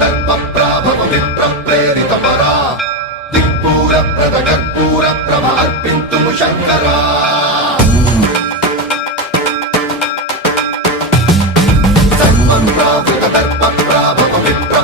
దర్పప్రాభవ విప్రప్రేరిత పరా దిక్పూర ప్రద కర్పూర ప్రభ అర్పింతుము శంకరా సర్వం ప్రావృత దర్పప్రాభవ విప్ర